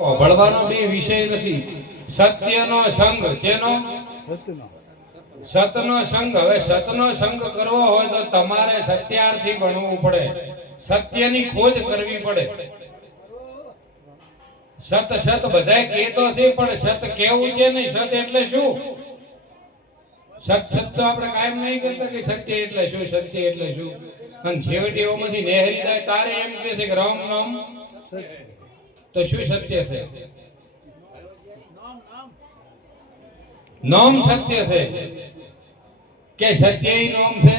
ભળવાનો બે વિષય નથી. સત્યનો સંગ, જેનો સતનો સંગ. હવે સતનો સંગ કરવો હોય તો તમારે સત્યાર્થી બનવું પડે, સત્યની ખોજ કરવી પડે. સત સત બધાય કહેતો છે, પણ સત કેવું છે નહીં. સત એટલે શું? સત સત તો આપણે કાયમ નહીં કરતા કે સત્ય એટલે શું, સત્ય એટલે શું. અને છેવટે એમાંથી નેહરી જાય તારે એમ કહે છે કે રામ નામ તો શું સત્ય છે? નામ સત્ય છે કે સત્ય ઈ નામ છે?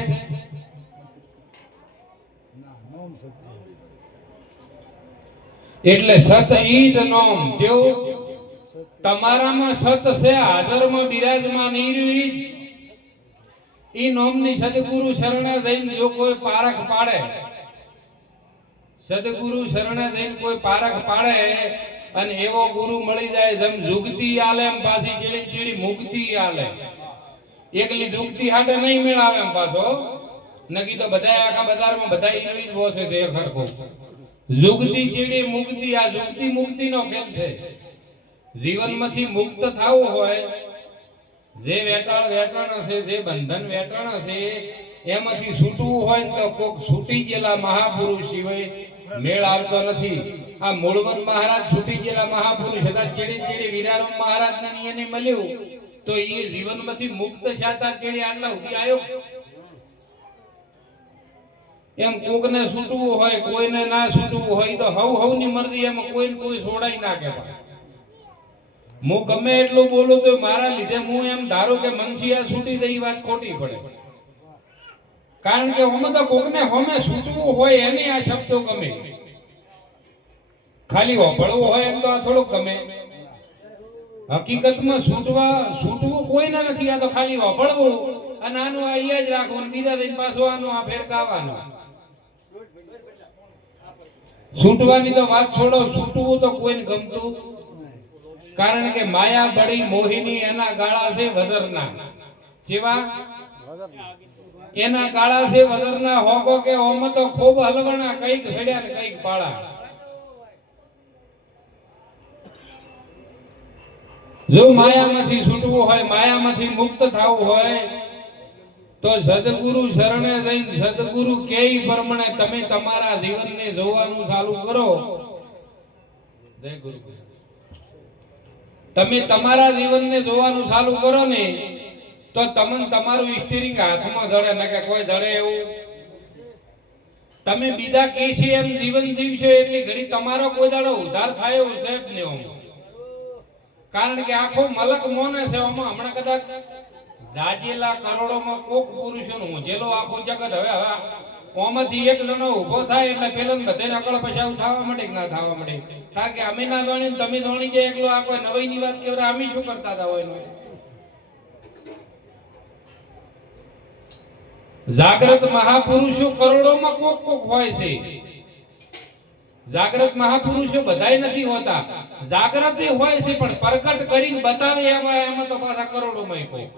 એટલે સત ઈ જ નામ. જેવું તમારામાં સત છે, હાજરમાં બિરાજમાન ઈ નામની સદગુરુ શરણે જઈને જો કોઈ પારખ પાડે, સદગુરુ શરણે જઈને કોઈ પારખ પાડે અને એવો ગુરુ મળી જાય જેમ જુગતી આલે એમ પાછી ચીડી ચીડી મુક્તિ આલે. એકલી જુગતી હાટે નહીં મેળાવે એમ પાછો, નકી તો બધા આખા બજારમાં બધા ઈ જ બોસે છે ખરખો. જુગતી ચીડી મુક્તિ, આ જુગતી મુક્તિનો ખેલ છે. જીવનમાંથી મુક્ત થવું હોય, જે વેટાણ છે, જે બંધન વેટાણ છે, એમાંથી છૂટવું હોય તો કોક છૂટી ગયેલા મહાપુરુષ સિવાય મેળ આવતો નથી. આ મૂળવન મહારાજ છૂટી ગયેલા મહાપુરુષ હતા. ચીડી ચીડી વિરારમ મહારાજને એને મળ્યું તો એ જીવનમાંથી મુક્ત શાતા ચીડી આટલા સુધી આવ્યો. એમ કોકને છૂટવું હોય, કોઈને ના છૂટવું હોય તો હવની મરજી, એમાં કોઈને કોઈ છોડાઈ ના કહેવાય. હું ગમે એટલું બોલું તો મારા લીધે હું એમ ધારું કે મનસિયા છૂટી દઈ, વાત ખોટી પડે. કારણ કે હમે તો કોકને હમે છૂટવું હોય એને આ શબ્દો ગમે. ખાલી વપળવું હોય એમ તો આ થોડુંક ગમે. હકીકતમાં છૂટવું કોઈને નથી. આ તો ખાલી વપળવું અને આનું આ ઈ જ રાખવાનું, બીજા દિન પાછું આનું આ ફેરકાવાનું. છૂટવાની તો વાત છોડો, છૂટવું તો કોઈને ગમતું. કારણ કે માયા બળી મોહિની એના ગાળા છે વદરના. જેવા એના ગાળા છે વદરના. હોકો કે ઓમ તો ખૂબ હલવણા, કઈક છડ્યા ને કઈક પાળા. જો માયામાંથી છૂટવું હોય, માયામાંથી મુક્ત થવું હોય તો સદગુરુ શરણે જઈને સદગુરુ કેય પ્રમાણે તમે તમારા જીવનને જોવાનું ચાલુ કરો. જય ગુરુ. તમે તમારા જીવનને જોવાનું ચાલુ કરો ને તો તમને તમારું સ્ટીરિંગ હાથમાં જડે ને કે કોઈ જડે એવું. તમે બીજા કેસી એમ જીવન જીવશો એટલી ઘડી તમારો કોઈ દાડો ઉદ્ધાર થાય એવું છે જ નહીં. કારણ કે આખો મલક મોને છે. હમણાં કદાચ જાજેલા કરોડોમાં કોક પુરુષોનું જેલો આખું જગત હવે ઓમાંથી એક જણો ઉભો થાય એટલે પેલા બધે અકળ પછાવ થવા માંડે કે ના થવા માંડે. કારણ કે અમે ના જાણી તમે જાણી જાય એકલો આ કોઈ નવાઈની વાત કેવરા અમે શું કરતા હતા હોય. જાગ્રત મહાપુરુષો કરોડોમાં કોક હોય છે. જાગ્રત મહાપુરુષો બધાય નથી હોતા. જાગ્રત હોય છે પણ પ્રકટ કરીને બતાવે એમાં તો પાછા કરોડોમાં કોઈ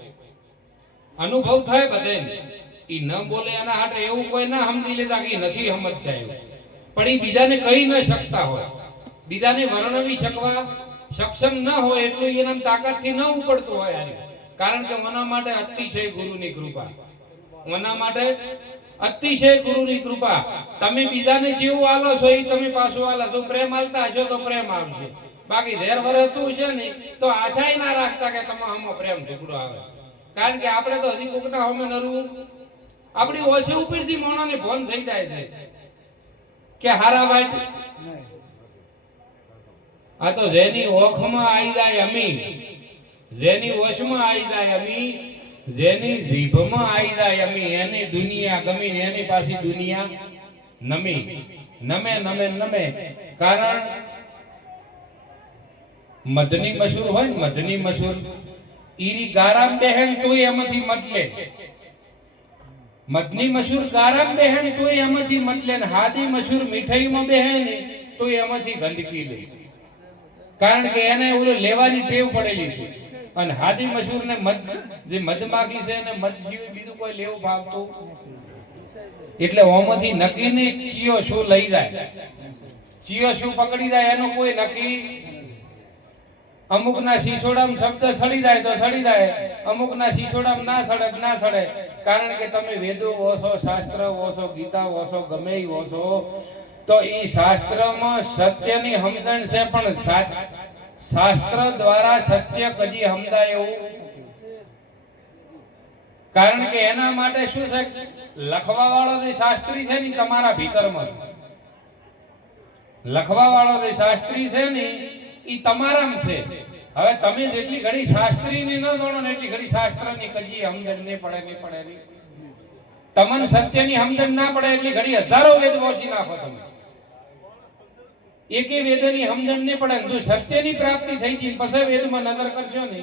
અનુભવ થાય બધાને. ઈ ન બોલે એના હાટે એવું કોઈ ના સમજી લેતા કે નથી સમજતા એવું. પણ ઈ બીજાને કહી ન શકતા હોય, બીજાને વર્ણવી શકવા સક્ષમ ન હોય એટલું એના તાકાતથી ન ઉપડતું હોય. કારણ કે મના માટે અતિશય ગુરુની કૃપા, મના માટે અતિશય ગુરુની કૃપા. તમે બીજાને જેવું આલો છો એ તમે પાછું આલો. જો પ્રેમ આલતા હશો તો પ્રેમ આવશે. બાકી ધેર વરતું છે ને તો આશાય ના રાખતા કે તમે હમો પ્રેમ ટુકડો આવે. કારણ કે આપણે તો હજી કોકના હમે નરવું આપણી ઓછી ઉપરથી મોણાને ભોન થઈ જાય છે કે હારા વાટ. આ તો જેની ઓખમાં આવી જાય અમી, જેની ઓશમાં આવી જાય અમી, જેની જીભમાં આવી જાય અમી, એની દુનિયા ગમી ને એની પાછી દુનિયા નમી. નમે નમે નમે. કારણ મધની મશહૂર હોય ને, મધની મશહૂર ઈરી ગારામ બહેન તોય એમાંથી મતલે. મધની મશહૂર ગારામ બહેન તોય એમાંથી મતલે. હાદી મશહૂર મીઠાઈમાં બહેન તોય એમાંથી ગંદકી લે. કારણ કે એને ઓલું લેવાની ટેવ પડેલી છે. અને હાદી મશહૂર ને મધ જે મધમાખી છે એને મધ સિવાય બીજું કોઈ લેવું ભાવતું એટલે ઓમાંથી નક્કી નહીં ચિયો શું લઈ જાય, ચિયો શું પકડી જાય એનો કોઈ નક્કી અમુકના શીશોડામાં શબ્દ સડી જાય તો સડી જાય, અમુકના શીશોડામાં ના સડે તો ના સડે. કારણ કે તમે વેદો ઓછો, શાસ્ત્ર ઓછો, ગીતા ઓછો, ગમે ઈ ઓછો, તો ઈ શાસ્ત્રમાં સત્યની સમજણ છે, પણ શાસ્ત્ર દ્વારા સત્ય કદી સમજાય એવું. કારણ કે એના માટે શું છે, લખવા વાળો જે શાસ્ત્રી છે ને તમારા ભીતરમાં, લખવા વાળો જે શાસ્ત્રી છે ને ઈ તમારામાં છે. હવે તમે જેટલી ઘડી શાસ્ત્રીની ન જાણો ને એટલી ઘડી શાસ્ત્રની કદી સમજણ નહીં પડે, નહીં પડે નહીં. તમને સત્યની સમજણ ના પડે એટલી ઘડી હજારો વેદ વાંચી નાખો તમે, એકે વેદની સમજણ નહીં પડે. જો સત્યની પ્રાપ્તિ થઈ ગઈ પછી વેદમાં નજર કરશો ને